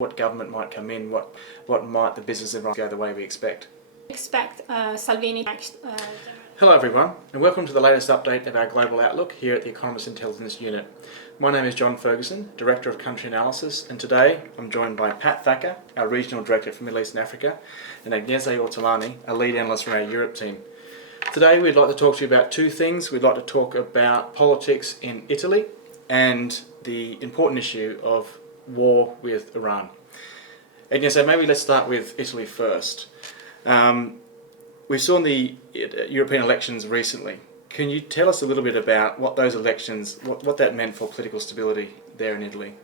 what government might come in, what might the business environment go the way we expect. Salvini next. Hello everyone, and welcome to the latest update of our global outlook here at the Economist Intelligence Unit. My name is John Ferguson, Director of Country Analysis, and today I'm joined by Pat Thaker, our Regional Director for Middle East and Africa, and Agnese Ortobani, a Lead Analyst from our Europe team. Today we'd like to talk to you about two things. We'd like to talk about politics in Italy and the important issue of war with Iran. Agnese, maybe let's start with Italy first. We saw in the European elections recently. Can you tell us a little bit about what those elections, what that meant for political stability there in Italy?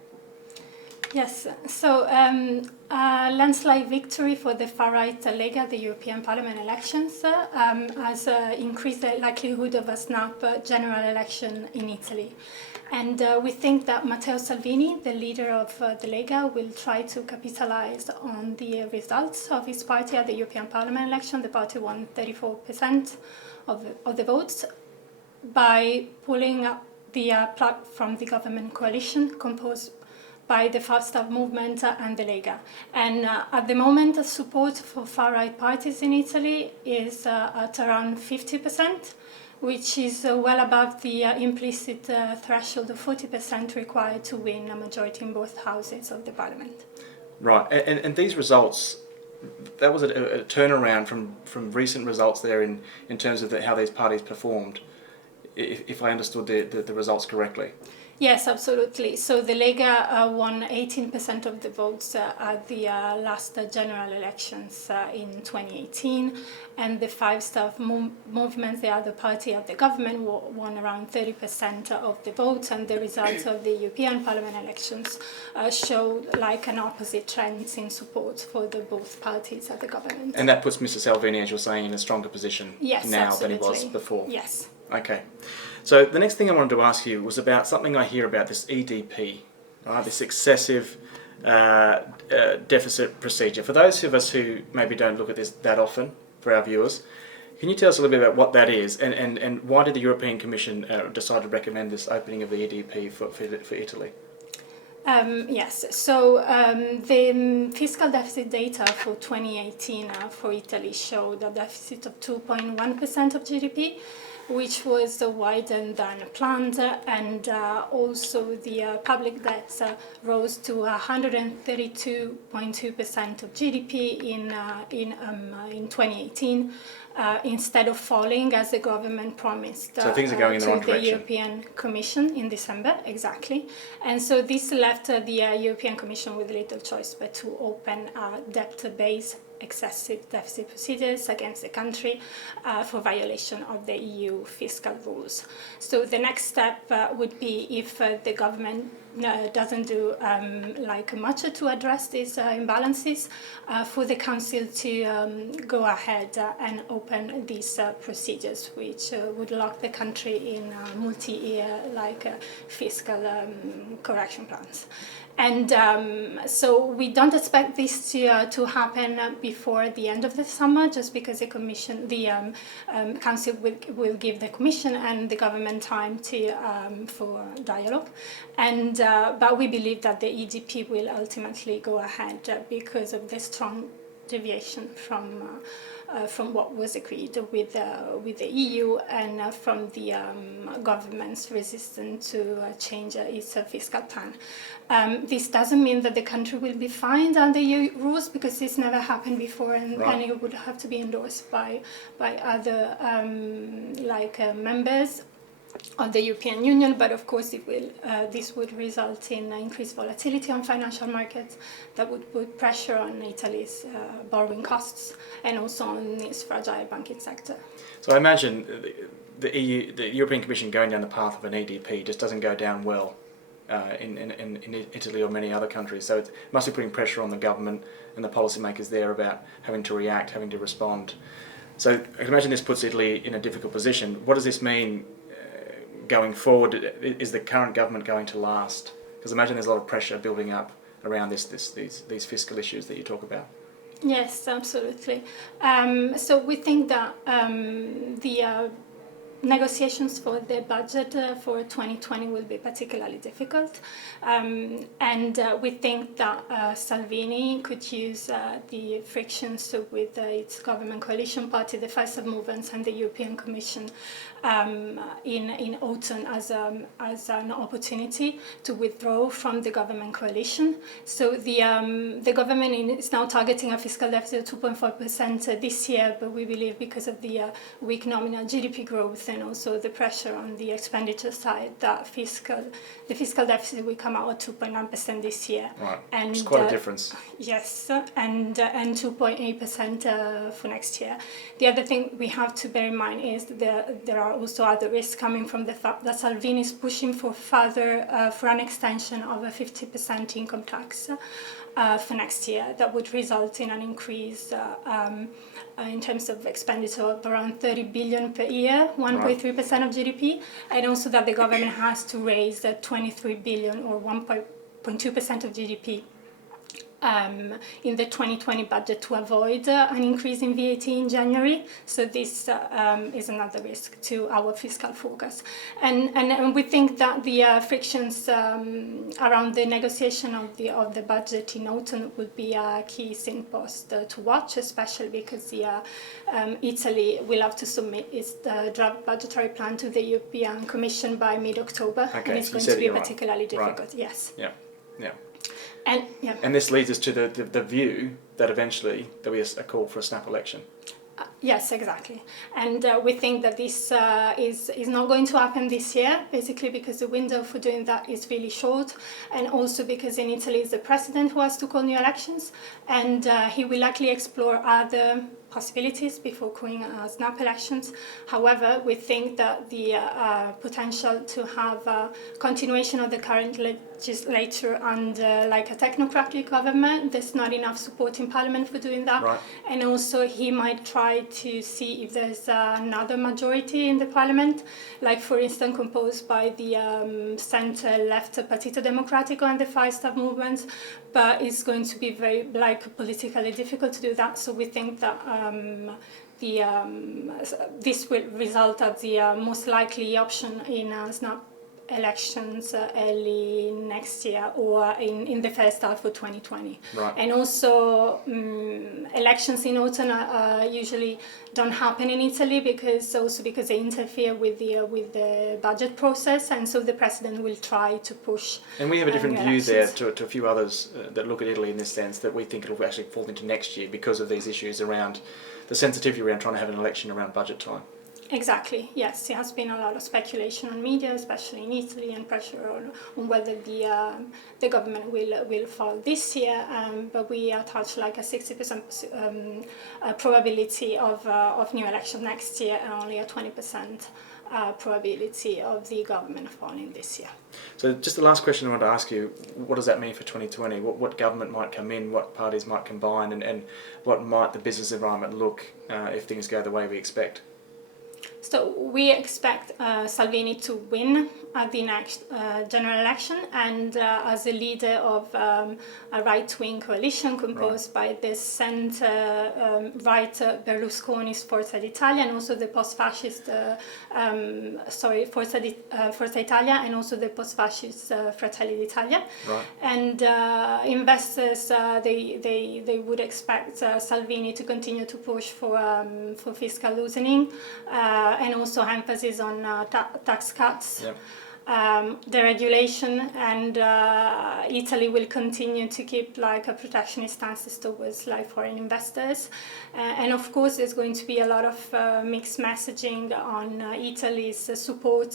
Yes, so a landslide victory for the far-right Lega at the European Parliament elections has increased the likelihood of a snap general election in Italy. And we think that Matteo Salvini, the leader of the Lega, will try to capitalize on the results of his party at the European Parliament election. The party won 34% of the votes by pulling up the plug from the government coalition composed by the Far-Start movement and the Lega. And at the moment, support for far-right parties in Italy is at around 50%, which is well above the implicit threshold of 40% required to win a majority in both houses of the parliament. Right, and these results, that was a turnaround from recent results there in terms of how these parties performed, if I understood the results correctly. Yes, absolutely. So the Lega won 18% of the votes at the last general elections in 2018, and the Five-Star Movement, the other party at the government, won around 30% of the votes, and the results of the European Parliament elections show like an opposite trend in support for the both parties at the government. And that puts Mr. Salvini, as you're saying, in a stronger position now than he was before? Yes. Okay. So the next thing I wanted to ask you was about something I hear about, this EDP, right? This excessive deficit procedure. For those of us who maybe don't look at this that often, for our viewers, can you tell us a little bit about what that is and why did the European Commission decide to recommend this opening of the EDP for Italy? Yes, so the fiscal deficit data for 2018 for Italy showed a deficit of 2.1% of GDP, which was wider than planned, and also the public debt rose to 132.2% of GDP in 2018, instead of falling as the government promised. So things are going in the wrong direction. The European Commission in December, exactly. And so this left the European Commission with little choice but to open debt-based excessive deficit procedures against the country for violation of the EU fiscal rules. So the next step would be, if the government doesn't do much to address these imbalances, for the Council to go ahead and open these procedures, which would lock the country in multi-year fiscal correction plans. And so we don't expect this to happen before the end of the summer, just because the Council will give the Commission and the government time for dialogue. And but we believe that the EDP will ultimately go ahead because of the strong deviation from what was agreed with the EU and from the government's resistance to change its fiscal plan. This doesn't mean that the country will be fined under EU rules, because this never happened before, and it would have to be endorsed by other members of the European Union, but of course this would result in increased volatility on financial markets that would put pressure on Italy's borrowing costs and also on its fragile banking sector. So I imagine the European Commission going down the path of an EDP just doesn't go down well in Italy or many other countries. So it must be putting pressure on the government and the policymakers there about having to react, having to respond. So I can imagine this puts Italy in a difficult position. What does this mean going forward? Is the current government going to last? Because I imagine there's a lot of pressure building up around these fiscal issues that you talk about. Yes, absolutely. So we think that the negotiations for the budget for 2020 will be particularly difficult, and we think that Salvini could use the frictions with its government coalition party, the Fiscal movements, and the European Commission in autumn as an opportunity to withdraw from the government coalition. So the government is now targeting a fiscal deficit of 2.4% this year, but we believe because of the weak nominal GDP growth and also the pressure on the expenditure side, that the fiscal deficit will come out at 2.9% this year. Right, and it's quite a difference. Yes, and 2.8% for next year. The other thing we have to bear in mind is that there are also other risks coming from the fact that Salvini is pushing for for an extension of a 50% income tax for next year. That would result in an increase in terms of expenditure of around 30 billion per year, 1.3% of GDP, and also that the government has to raise 23 billion or 1.2% of GDP in the 2020 budget to avoid an increase in VAT in January. So this is another risk to our fiscal focus. And we think that the frictions around the negotiation of the budget in autumn would be a key signpost to watch, especially because Italy will have to submit its draft budgetary plan to the European Commission by mid-October, Okay, and it's so going to be particularly right. difficult. Yes. Yeah, yeah. And this leads us to the view that eventually there'll be a call for a snap election. Yes, exactly. And we think that this is not going to happen this year, basically because the window for doing that is really short, and also because in Italy it's the president who has to call new elections, and he will likely explore other possibilities before calling snap elections. However, we think that the potential to have a continuation of the current legislature and like a technocratic government, there's not enough support in parliament for doing that. Right. And also he might try to see if there's another majority in the parliament, like for instance composed by the centre-left Partito Democratico and the Fiscal movements, but it's going to be very politically difficult to do that. So we think that this will result as the most likely option in snap elections early next year or in the first half of 2020. Right. And also elections in autumn usually don't happen in Italy because they interfere with the budget process, and so the president will try to push. And we have a different view elections. there to a few others that look at Italy in this sense, that we think it'll actually fall into next year because of these issues around the sensitivity around trying to have an election around budget time. Exactly, yes. There has been a lot of speculation on media, especially in Italy, and pressure on whether the government will fall this year, but we attach like a 60% probability of new election next year and only a 20% probability of the government falling this year. So just the last question I want to ask you, what does that mean for 2020? What government might come in, what parties might combine, and what might the business environment look if things go the way we expect? So we expect Salvini to win at the next general election, and as a leader of a right-wing coalition composed by the centre-right Berlusconi's Forza d'Italia and also the post-fascist Forza Italia and also the post-fascist Fratelli d'Italia. Right. And investors they would expect Salvini to continue to push for fiscal loosening. And also emphasis on tax cuts, Yep. Deregulation, and Italy will continue to keep like a protectionist stances towards like foreign investors, and of course there's going to be a lot of mixed messaging on Italy's support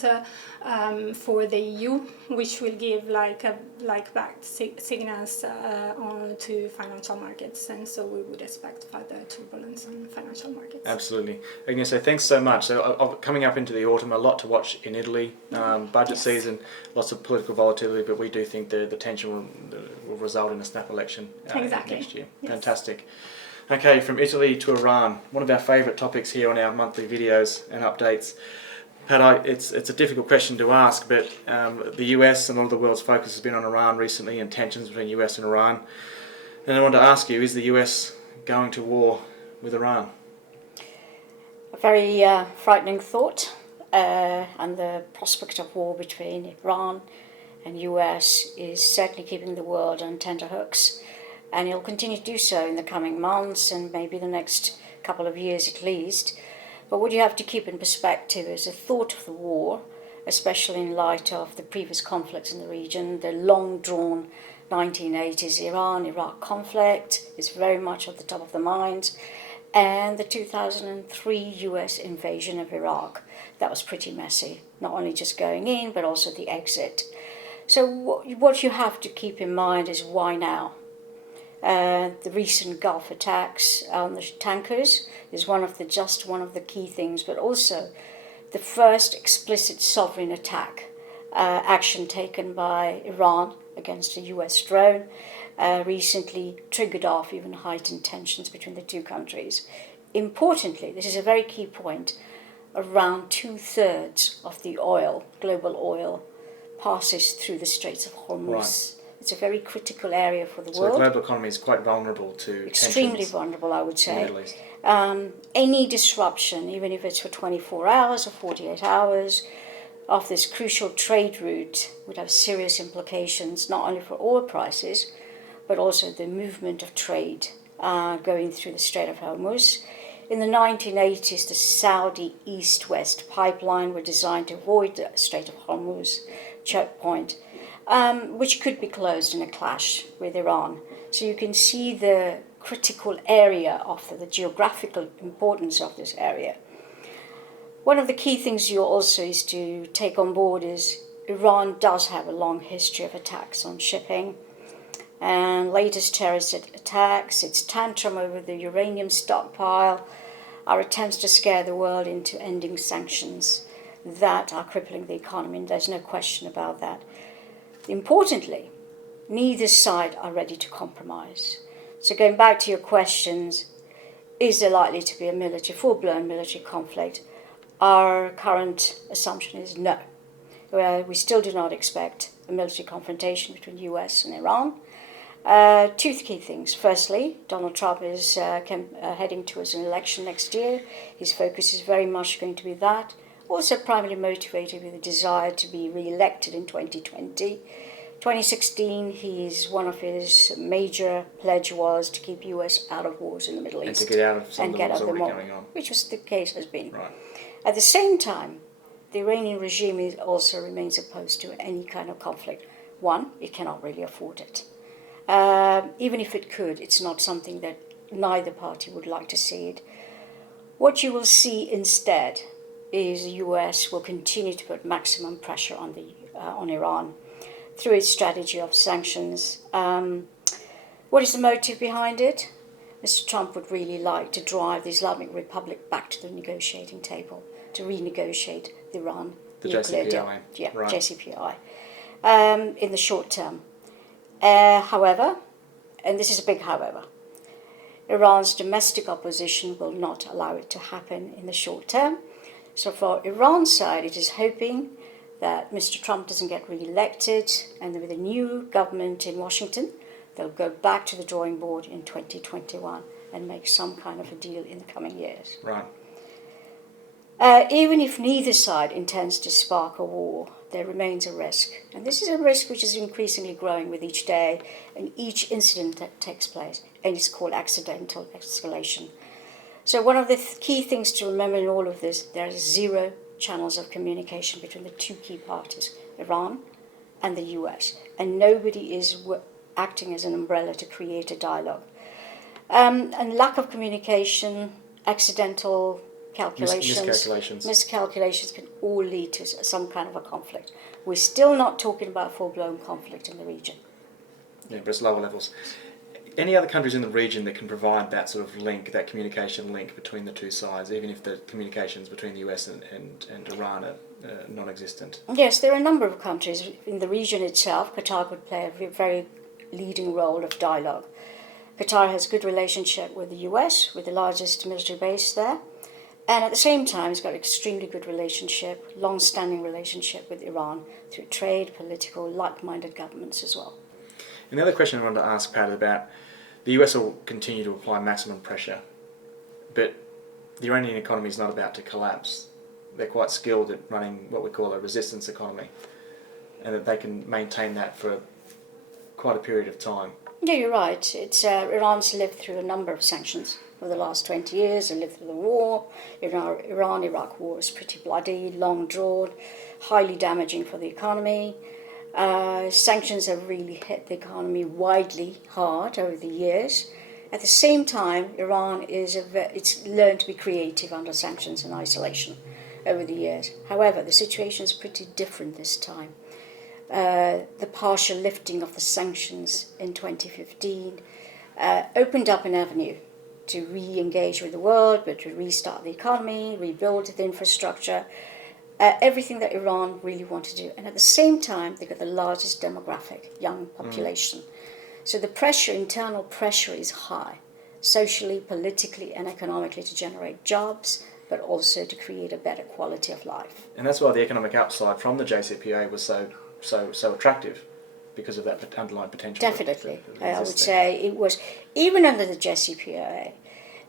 for the EU, which will give backed signals to financial markets, and so we would expect further turbulence on financial markets. Absolutely. Agnese, thanks so much. So coming up into the autumn, a lot to watch in Italy. Budget season, lots of political volatility, but we do think the tension will result in a snap election next year. Yes. Fantastic. Okay, from Italy to Iran, one of our favourite topics here on our monthly videos and updates. Pat, it's a difficult question to ask, but the US and all of the world's focus has been on Iran recently and tensions between US and Iran. And I want to ask you, is the US going to war with Iran? A very frightening thought. and the prospect of war between Iran and US is certainly keeping the world on tenterhooks, and it'll continue to do so in the coming months and maybe the next couple of years at least. But what you have to keep in perspective is the thought of the war, especially in light of the previous conflicts in the region. The long-drawn 1980s Iran-Iraq conflict is very much at the top of the mind, and the 2003 US invasion of Iraq. That was pretty messy, not only just going in, but also the exit. So what you have to keep in mind is why now? The recent Gulf attacks on the tankers is one of the key things, but also the first explicit sovereign attack action taken by Iran against a US drone recently triggered off even heightened tensions between the two countries. Importantly, this is a very key point, around 2/3 of the oil, global oil, passes through the Straits of Hormuz. Right. It's a very critical area for the world. So the global economy is quite vulnerable to extremely vulnerable, I would say. In the Middle East. Any disruption, even if it's for 24 hours or 48 hours, of this crucial trade route would have serious implications not only for oil prices, but also the movement of trade going through the Strait of Hormuz. In the 1980s, the Saudi East-West pipeline were designed to avoid the Strait of Hormuz choke point, which could be closed in a clash with Iran. So you can see the critical area of the geographical importance of this area. One of the key things you also is to take on board is Iran does have a long history of attacks on shipping, and latest terrorist attacks, its tantrum over the uranium stockpile, our attempts to scare the world into ending sanctions that are crippling the economy, and there's no question about that. Importantly, neither side are ready to compromise. So going back to your questions, is there likely to be a full-blown military conflict? Our current assumption is no. We still do not expect a military confrontation between the US and Iran. Two key things. Firstly, Donald Trump is heading towards an election next year. His focus is very much going to be that. Also primarily motivated with a desire to be re-elected in 2020. 2016, one of his major pledge was to keep US out of wars in the Middle East. And to get out of some of the wars already going on. Which was the case has been. Right. At the same time, the Iranian regime also remains opposed to any kind of conflict. One, it cannot really afford it. Even if it could, it's not something that neither party would like to see it. What you will see instead is the US will continue to put maximum pressure on Iran through its strategy of sanctions. What is the motive behind it? Mr. Trump would really like to drive the Islamic Republic back to the negotiating table to renegotiate the Iran nuclear deal. Yeah, right. JCPOA. In the short term. However, and this is a big however, Iran's domestic opposition will not allow it to happen in the short term. So for Iran's side, it is hoping that Mr. Trump doesn't get re-elected, and with a new government in Washington, they'll go back to the drawing board in 2021 and make some kind of a deal in the coming years. Right. Even if neither side intends to spark a war, there remains a risk. And this is a risk which is increasingly growing with each day and each incident that takes place, and it's called accidental escalation. So one of the key things to remember in all of this, there are 0 channels of communication between the two key parties, Iran and the US, and nobody is acting as an umbrella to create a dialogue. And lack of communication, accidental miscalculations can all lead to some kind of a conflict. We're still not talking about full-blown conflict in the region. Yeah, but it's lower levels. Any other countries in the region that can provide that sort of link, that communication link between the two sides, even if the communications between the US and Iran are non-existent? Yes, there are a number of countries in the region itself. Qatar could play a very leading role of dialogue. Qatar has a good relationship with the US, with the largest military base there. And at the same time, it's got an extremely good relationship, long-standing relationship with Iran through trade, political, like-minded governments as well. And the other question I wanted to ask, Pat, about the US will continue to apply maximum pressure, but the Iranian economy is not about to collapse. they're quite skilled at running what we call a resistance economy, and that they can maintain that for quite a period of time. Yeah, you're right. It's Iran's lived through a number of sanctions over the last 20 years. They lived through the war. Iran-Iraq war is pretty bloody, long drawn, highly damaging for the economy. Sanctions have really hit the economy widely hard over the years. At the same time, Iran it's learned to be creative under sanctions and isolation over the years. However, the situation is pretty different this time. The partial lifting of the sanctions in 2015 opened up an avenue to re-engage with the world, but to restart the economy, rebuild the infrastructure, everything that Iran really wanted to do. And at the same time, they've got the largest demographic, young population. So the pressure, internal pressure is high, socially, politically, and economically, to generate jobs, but also to create a better quality of life. And that's why the economic upside from the JCPOA was so attractive, because of that underlying potential. Definitely. I would say it was, even under the JCPOA,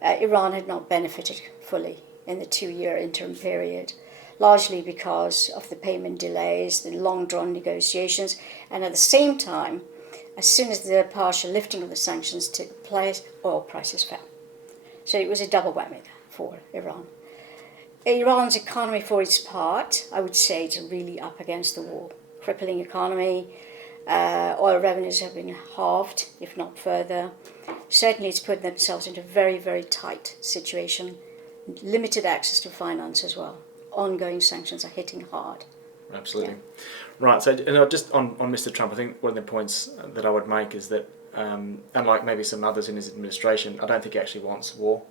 Iran had not benefited fully in the 2-year interim period, largely because of the payment delays, the long-drawn negotiations, and at the same time, as soon as the partial lifting of the sanctions took place, oil prices fell. So it was a double whammy for Iran. Iran's economy, for its part, I would say it's really up against the wall. Crippling economy, oil revenues have been halved, if not further. Certainly it's put themselves into a very, very tight situation. Limited access to finance as well. Ongoing sanctions are hitting hard. Absolutely. Yeah. Right, so just on Mr. Trump, I think one of the points that I would make is that, unlike maybe some others in his administration, I don't think he actually wants war.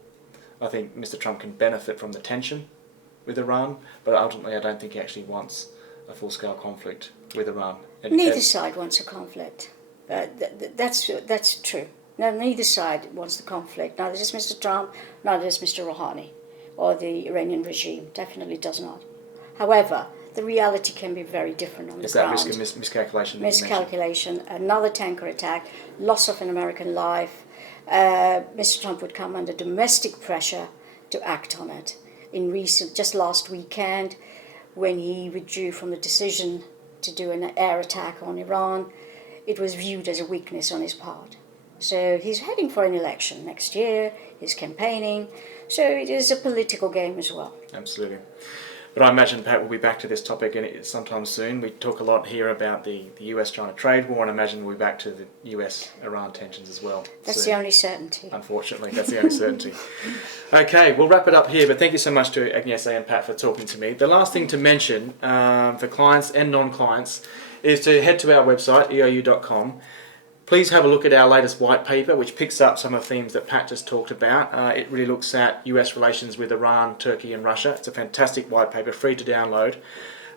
I think Mr. Trump can benefit from the tension with Iran, but ultimately I don't think he actually wants a full-scale conflict with Iran. Neither side wants a conflict. That's true. No, neither side wants the conflict. Neither does Mr. Trump, neither does Mr. Rouhani, or the Iranian regime. Definitely does not. However, the reality can be very different on the ground. Is that risk of miscalculation? Miscalculation, another tanker attack, loss of an American life. Mr. Trump would come under domestic pressure to act on it. Just last weekend, when he withdrew from the decision to do an air attack on Iran, it was viewed as a weakness on his part. So he's heading for an election next year, he's campaigning, so it is a political game as well. Absolutely. But I imagine, Pat, we'll be back to this topic sometime soon. We talk a lot here about the US-China trade war, and I imagine we'll be back to the US-Iran tensions as well. That's the only certainty. Unfortunately, that's the only certainty. Okay, we'll wrap it up here, but thank you so much to Agnese and Pat for talking to me. The last thing to mention for clients and non-clients is to head to our website, eou.com. Please have a look at our latest white paper, which picks up some of the themes that Pat just talked about. It really looks at US relations with Iran, Turkey and Russia. It's a fantastic white paper, free to download.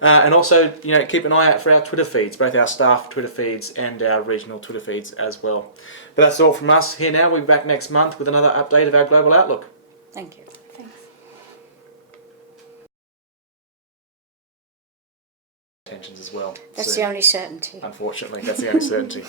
And also, keep an eye out for our Twitter feeds, both our staff Twitter feeds and our regional Twitter feeds as well. But that's all from us here now. We'll be back next month with another update of our global outlook. Thank you. Thanks. Tensions as well. That's the only certainty. Unfortunately, that's the only certainty.